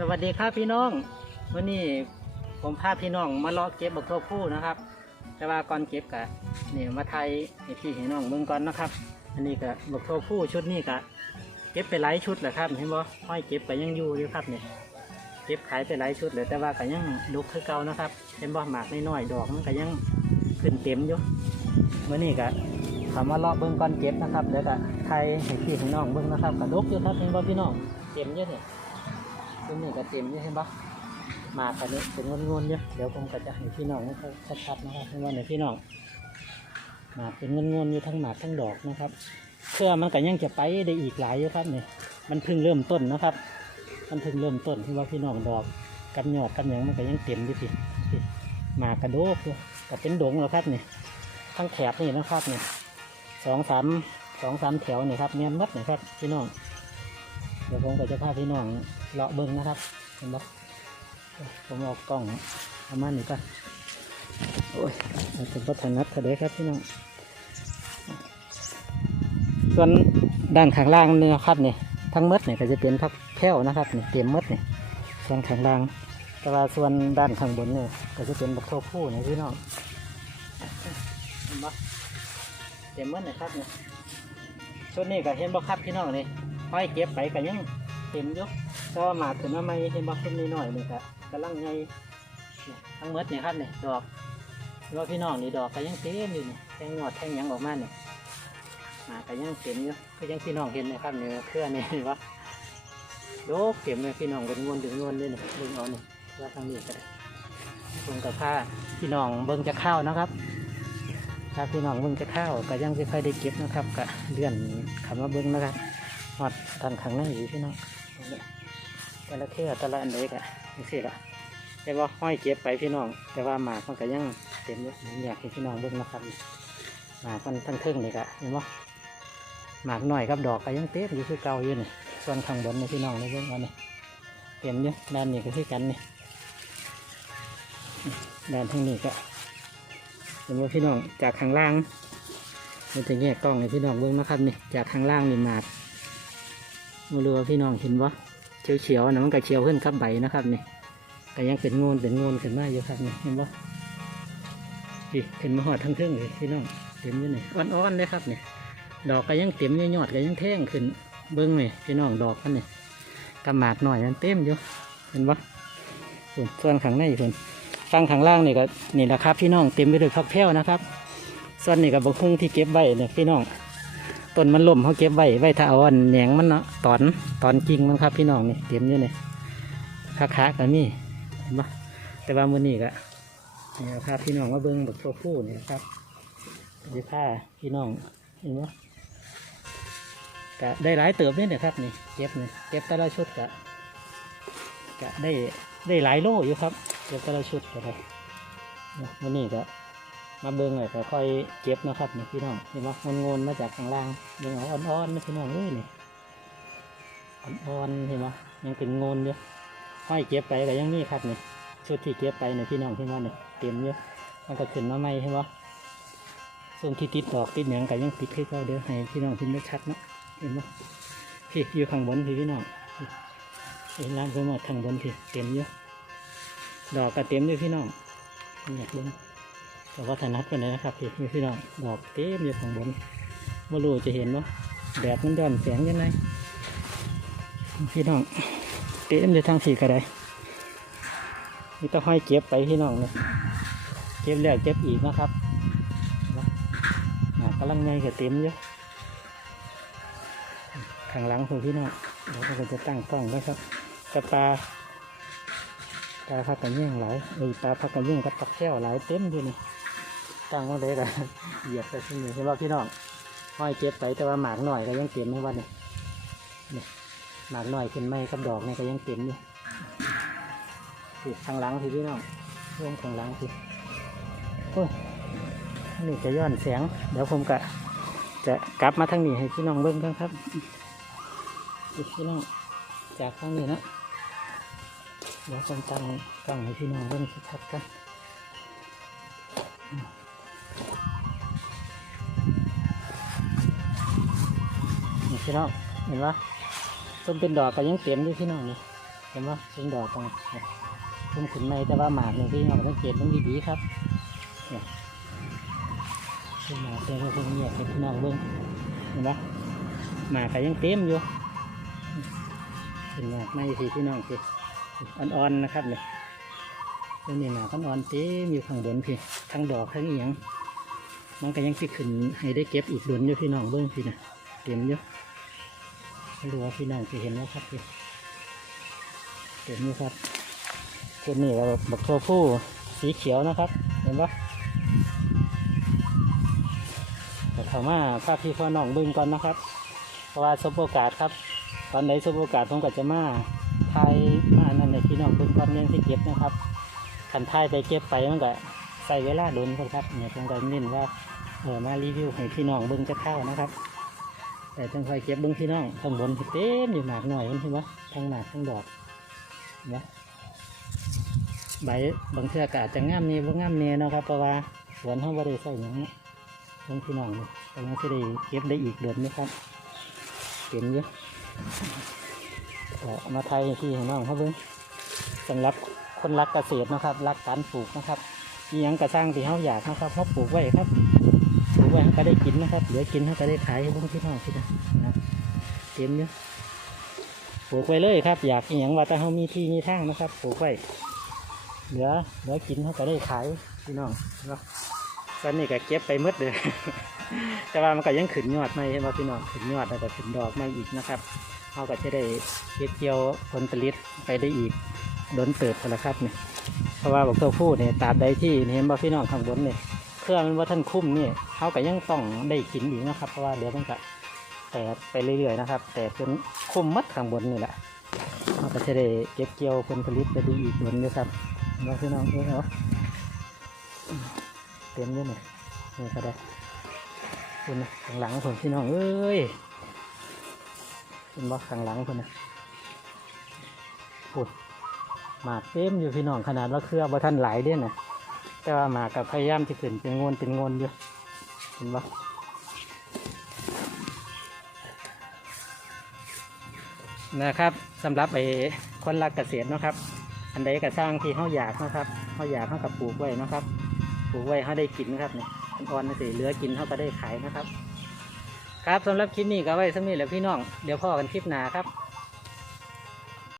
สวัสดีครับพี่น้อง วันนี้ผมพาพี่น้องมาเลาะเก็บบักทั่วผู้นะครับ แต่ว่าก่อนเก็บกะนี่มาไทยให้พี่ให้น้องเบิ่งก่อนนะครับ อันนี้กะบักทั่วผู้ชุดนี้กะเก็บไปหลายชุดแหละครับเห็นบ่ห้อยเก็บไปยังอยู่อยู่ครับนี่ยเก็บขายไปหลายชุดเลยแต่ว่าก็ยังดุกคือเก่านะครับเห็นบ่หมากน้อยๆดอกมันก็ยังขึ้นเต็มอยู่วันนี้กะคำว่าเลาะเบิ่งก่อนเก็บนะครับเดี๋ยวกะไทยให้พี่ให้น้องเบิ่งนะครับกระดกอยู่ครับเห็นบ่พี่น้องเต็มเยอะเนี่ย ตัวนี้ก็เต็มอยู่เห็นปะมาคันนี้เป็นงวนๆเยอะเดี๋ยวผมก็จะให้พี่น้องนะครับชัดๆนะครับเห็นว่าในพี่น้องมาเป็นงวนๆอยู่ทั้งหมากทั้งดอกนะครับเพื่อมันก็ยังจะไปได้อีกหลายอยู่ครับเนี่ยมันเพิ่งเริ่มต้นนะครับ มันเพิ่งเริ่มต้นที่ว่าพี่น้องดอกกันยอดกันหยังมันก็ยังเต็มอยู่พี่หมากกระโดกอยู่ก็เป็นดงแล้วครับเนี่ยทั้งแถบนี่นะครับเนี่ยสองสามสองสามแถวเนี่ยครับเนียนมัดนะครับพี่น้องเดี๋ยวผมก็จะพาพี่น้อง เลาะเบิ้งนะครับ เห็นปะผมเอากล้องเอามาหนึ่งก่อนโอ้ยมันเป็นพัฒนัดทะเลครับพี่น้องส่วนด้านข้างล่างนี่นะครับเนี่ยทั้งมดเนี่ยก็จะเป็นพักแพ้วนะครับเนี่ยเต็มมดเนี่ยส่วนข้างล่าง แต่ว่าส่วนด้านข้างบนเนี่ยก็จะเป็นบักโทคู่เนี่ยพี่น้องเห็นปะเต็มมดเลยครับเนี่ยส่วนนี้ก็เห็นบ่ครับพี่น้องเลยห้อยเก็บไปกันยัง เต็มยู่ก็หมากขึ้นมาไม่เห็นบ่ขึ้นนิดหน่อยนี่ครับกำลังไงเนี่ยทั้งหมดเนี่ยครับเนี่ยดอกว่าพี่น้องนี่ดอกก็ยังเต็มอยู่นี่แทงงอดแทงยังออกมาเนี่ยหมากก็ยังเต็มอยู่ก็ยังพี่น้องเห็นนะครับเนี่ยเครือนี่เห็นปะโดกเต็มเลยพี่น้องเป็นงวนถึงงวนเลยเนี่ยดึงเอาเนี่ยว่าทางนี้ก็ได้ผมกับผ้าพี่น้องเบิ่งจะข้าวนะครับถ้าพี่น้องเบิ่งจะข้าวก็ยังไม่ค่อยได้เก็บนะครับก็เลื่อนคำว่าเบิ่งนะครับหอดทางข้างในอยู่พี่น้อง แต่ละเทือแต่ละอันเล็กอะนี่สิละแต่ว่าห้อยเก็บไปพี่น้อง แต่ว่าหมากมันก็ยังเต็มอยู่ผมอยากให้พี่น้องเบิ่งนะครับหมากมันทั้งเทิงเลยกะเห็นบ่หมากหน่อยครับดอกก็ยังเต็มอยู่คือเก่าอยู่นี่ส่วนข้างบนนี่พี่น้องนี่เบิ่งเอานี่เต็มอยู่ด้านนี้ก็คือกันนี่ด้านทางนี้ก็เห็นว่าพี่น้องจากข้างล่างมันจะแยกกล้องให้พี่น้องเบิ่งนะครับนี่จากข้างล่างนี่หมาก มารู้ว่าพี่น้องเห็นว่เฉียวเฉียวนะมันก็เฉียวขึ้นกับใบนะครับนี่แต่ยังเป็นงูนเป็นงูนขึ้นมาอยู่ครับนี่เห็นว่าพี่ขึ้นมาหอดทั้งเทิงเลยพี่น้องเต็มอยู่นี่อ่อนๆเลยครับนี่ดอกก็ยังเต็มอยู่ยอดก็ยังแท่งขึ้นเบิ้งนี่พี่น้องดอกมันนี่กับหมากหน่อยมันเต็มอยู่เห็นปะส่วนส่วนข้างในส่วนฟังข้างล่างนี่ก็นี่แหละครับ พี่น้องเต็มไปด้วยพักแพ้วนะครับ ส่วนนี้กับบกฮุ่งที่เก็บไว้เนี่ยพี่น้อง ต้นมันล่มเขาเก็บไว้ไว้ถ้าเอาอันแหนงมันเนาะตอนตอนกิ่งมันครับพี่น้องนี่เต็มอยู่เนี่ยคาคาก็มีเห็นปะแต่ว่ามื้อนี้ก็นี่พาพี่น้องมาเบิ้งบักตัวผู้นี่ครับดี๋ยวพาพี่น้องเห็นปะก็ได้หลายเติบเนี่ยนะครับนี่เก็บนี่เก็บแต่ละชุดก็ก็ได้ได้หลายโลอยู่ครับเก็บแต่ละชุดก็ได้เนี่ยมื้อนี้ก็ มาเบิ้งเลยค่อยๆเก็บนะครับนี่พี่น้องเห็นไหมมันงนๆมาจากข้างล่างเบิ้งเอาอ่อนๆนี่พี่น้องเลยนี่อ่อนๆเห็นไหมยังเป็นงนอยู่ห้อยเก็บไปก็ยังนี่ครับนี่ชุดที่เก็บไปเนี่ยพี่น้องเห็นไหมนี่ยเต็มอยู่มันก็ขึ้นมาใหม่เห็นไหมส่วนที่ติดดอกติดหยังก็ยังติดขึ้นเขาเดี๋ยวให้พี่น้องเห็นได้ชัดเนาะเห็นไหมพี่อยู่ข้างบนพี่พี่น้องเห็นล่างไปหมดข้างบนพี่เต็มอยู่ดอกก็เต็มอยู่พี่น้องอยากเบิ้ง แต่ว่าถนัดไปเลยนะครับพี่พี่น้องดอกเต็มอยู่ข้างบนไม่รู้จะเห็นว่าแดดมันย้อนแสงยังไงพี่น้องเต็มอยู่ทางสี่กระไดมีต้องห้อยเก็บไปพี่น้องเลยเก็บแล้วเก็บอีกนะครับอ่ากำลังไงก็เต็มอยู่ข้างหลังของพี่น้องเราก็จะตั้งกล้องไว้ครับกระปลา ปลาพักกันเยี่ยงหลายเอ้ปลาพักกันเยี่ยงกับปักแก้วหลายเต็มอยู่นี่ตั้งมาเลยละเหยียบไปที่นี่เห็นว่าพี่น้องห้อยเก็บไปแต่ว่าหมากหน่อยก็ยังเต็มไม่วันนี่นี่หมากหน่อยขึ้นไม่กับดอกนี่ก็ยังเต็มอยู่สิข้างหลังสิพี่น้องร่วมข้างหลังสิโอ้ยนี่จะย้อนแสง เดี๋ยวผมกะจะกลับมาทางนี้ให้พี่น้องเบิ่งกันครับพี่น้องจากทางนี้นะ เดี๋ยวผมตั้งกล้องให้พี่น้องเบิ่งชัดๆกันนี่พี่น้องเห็นปะต้นเป็นดอกก็ยังเต็มอยู่พี่น้องนี่เห็นห็นว่าซึ่งดอกตรงเนี่ยขึ้นขึ้นในแต่ว่าหมากเนี่ยพี่น้องสังเกตมันดีๆครับเนี่ยขึ้นหมาเต็มเลยพวกนี้เป็นพี่น้องเบิ้งเห็นปะหมากก็ยังเต็มอยู่เป็นหมาไม่ทีพี่น้องสิ อ่อนๆนะครับเนี่ยตัวนี้หมากอ่อนๆเต็มอยู่ข้างบนพี่ทั้งดอกทั้งเอียงมันก็ยังสิขึ้นให้ได้เก็บอีกหลุนอยู่พี่น้องเบิ้งพี่นะเต็มอยู่ไม่รู้ว่าพี่น้องจะเห็นไหมครับพี่เห็นไหมครับตัวนี้เราบักตัวผู้สีเขียวนะครับ เห็นปะแต่เขามาภาพพี่พ่อน้องเบึงก่อนนะครับ เพราะว่าสบโอกาสครับ ตอนไหนสบโอกาสผมก็จะมาไทย นั่นในพี่น้องเบึงก่อนเรื่องที่เก็บนะครับขันทายไปเก็บไปมันก็ใส่เวลาโดนครับเนี่ยผมก็เน้นว่าเออมารีวิวให้พี่น้องเบึงจะเข้านะครับแต่จังคอยเก็บเบึงพี่น้องข้างบนเต็มอยู่หมากหน่อยมันเห็นปะทั้งหมากทั้งดอกนะใบบางเทือกอาจจะง่ามเน่บ่งามเน่เนะครับเพราะว่าสวนเขาบ่ได้ใส่หยังนี่ยเพิ่งพี่น้องนี่กำลังจะได้เก็บได้อีกเดือนนี้ครับเก็บเยอะมาไทยที่ให้น้องเขาเบิ่ง สำหรับคนรักเกษตรนะครับรักการปลูกนะครับมียังกระสร้างที่เขาอยากนะครับเขาปลูกไว้ครับปลูกไว้เขาก็ได้กินนะครับเหลือกินเขาก็ได้ขายให้พวกพี่น้องพี่นะนะเก็บเยอะปลูกไว้เลยครับ อยากอย่างว่าแต่เขามีที่มีทางนะครับปลูกไว้เหลือเหลือกินเขาก็ได้ขายพี่น้องเนาะตอนนี้ก็เก็บไปหมดเลยแต่ว่ามันก็ยังขึ้นยอดไม่เห็นว่าพี่น้องขึ้นยอดแล้วก็ขึ้นดอกไม่อีกนะครับเขาก็จะได้เก็บเกี่ยวผลผลิตไปได้อีก ดนเติบกันละครับเนี่ยเพราะว่าบอกตัวผู้เนี่ยตราบใดที่เห็นว่าพี่น้องข้างบนเนี่ยเครื่องมันว่าท่านคุ้มเนี่ยเขาก็ยังต้องได้กินอีกนะครับเพราะว่าเดี๋ยวมันก็แตกไปเรื่อยๆนะครับ แต่จนคุ้มมัดข้างบนนี่แหละเราก็จะได้เก็บเกี่ยวผลผลิตไปดูอีกดนด้วยครับน้องพี่น้องเอ้ยเอาเต็มด้วยเนี่ยนี่ก็ได้คุณนะข้างหลังผมพี่น้องเอ้ยเป็นว่าข้างหลังคนนะปุด หมากเต็มอยู่พี่น้องขนาดว่าเครือบ่ท่านหลายเด้นะแต่ว่าหมากกับพยายามจะขึ้นเป็นงนเป็นงนอยู่เห็นปะนะครับสำหรับไอ้คนรักเกษตรนะครับ อันใดก็สร้างที่เขาอยากนะครับเขาอยากเขากับปลูกไว้นะครับ ปลูกไว้เขาได้กินนะครับเนี่ยอ่อนๆสิเหลือกินเขาก็ได้ขายนะครับ ครับสำหรับคลิปนี้ก็ไว้สักนี้แหละพี่น้อง เดี๋ยวพ่อกันคลิปหน้าครับ